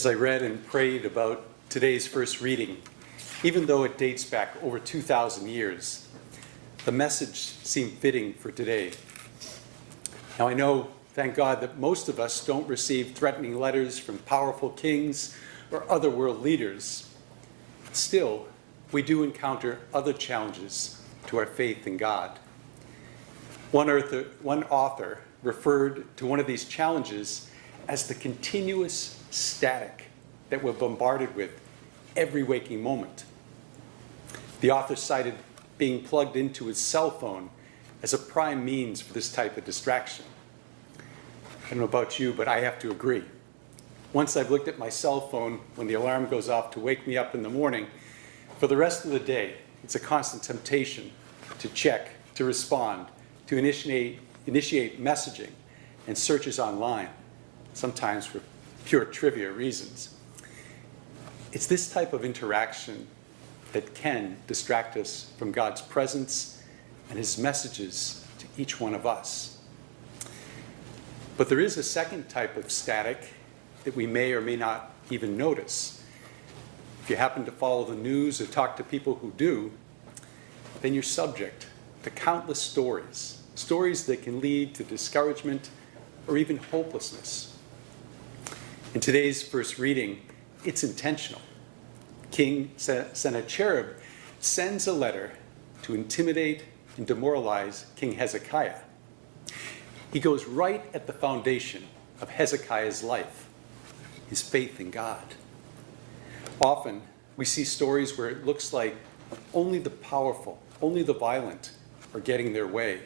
as I read and prayed about today's first reading, even though it dates back over 2,000 years, the message seemed fitting for today. Now I know, thank God, that most of us don't receive threatening letters from powerful kings or other world leaders. Still, we do encounter other challenges to our faith in God. One author referred to one of these challenges as the continuous static that we're bombarded with every waking moment. The author cited being plugged into his cell phone as a prime means for this type of distraction. I don't know about you, but I have to agree. Once I've looked at my cell phone when the alarm goes off to wake me up in the morning, for the rest of the day, it's a constant temptation to check, to respond, to initiate messaging and searches online, sometimes for pure trivia reasons. It's this type of interaction that can distract us from God's presence and his messages to each one of us. But there is a second type of static that we may or may not even notice. If you happen to follow the news or talk to people who do, then you're subject to countless stories that can lead to discouragement or even hopelessness. In today's first reading, it's intentional. King Sennacherib sends a letter to intimidate and demoralize King Hezekiah. He goes right at the foundation of Hezekiah's life, his faith in God. Often, we see stories where it looks like only the powerful, only the violent are getting their way.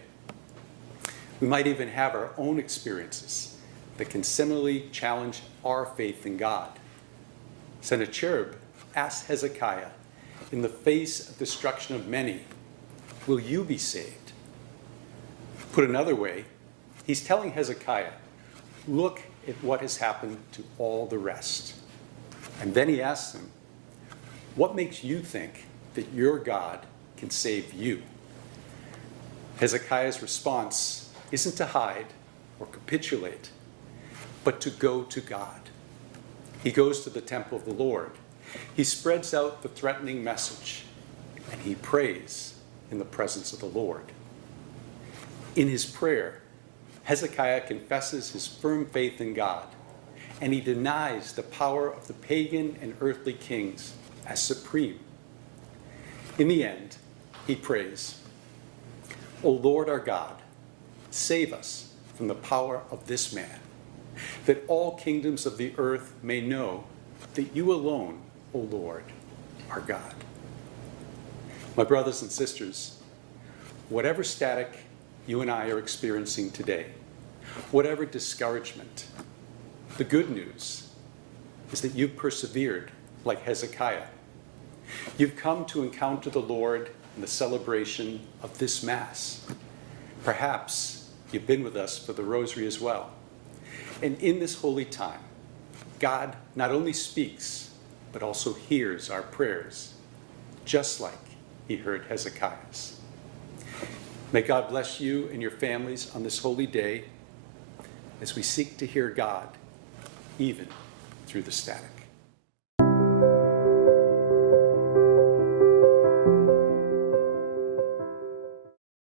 We might even have our own experiences that can similarly challenge our faith in God. Sennacherib asked Hezekiah, in the face of destruction of many, will you be saved? Put another way, he's telling Hezekiah, look at what has happened to all the rest. And then he asks him, what makes you think that your God can save you? Hezekiah's response isn't to hide or capitulate, but to go to God. He goes to the temple of the Lord. He spreads out the threatening message, and he prays in the presence of the Lord. In his prayer, Hezekiah confesses his firm faith in God, and he denies the power of the pagan and earthly kings as supreme. In the end, he prays, O Lord our God, save us from the power of this man, that all kingdoms of the earth may know that you alone, O Lord, are God. My brothers and sisters, whatever static you and I are experiencing today, whatever discouragement, the good news is that you've persevered like Hezekiah. You've come to encounter the Lord in the celebration of this Mass. Perhaps you've been with us for the Rosary as well. And in this holy time, God not only speaks, but also hears our prayers, just like he heard Hezekiah's. May God bless you and your families on this holy day as we seek to hear God, even through the static.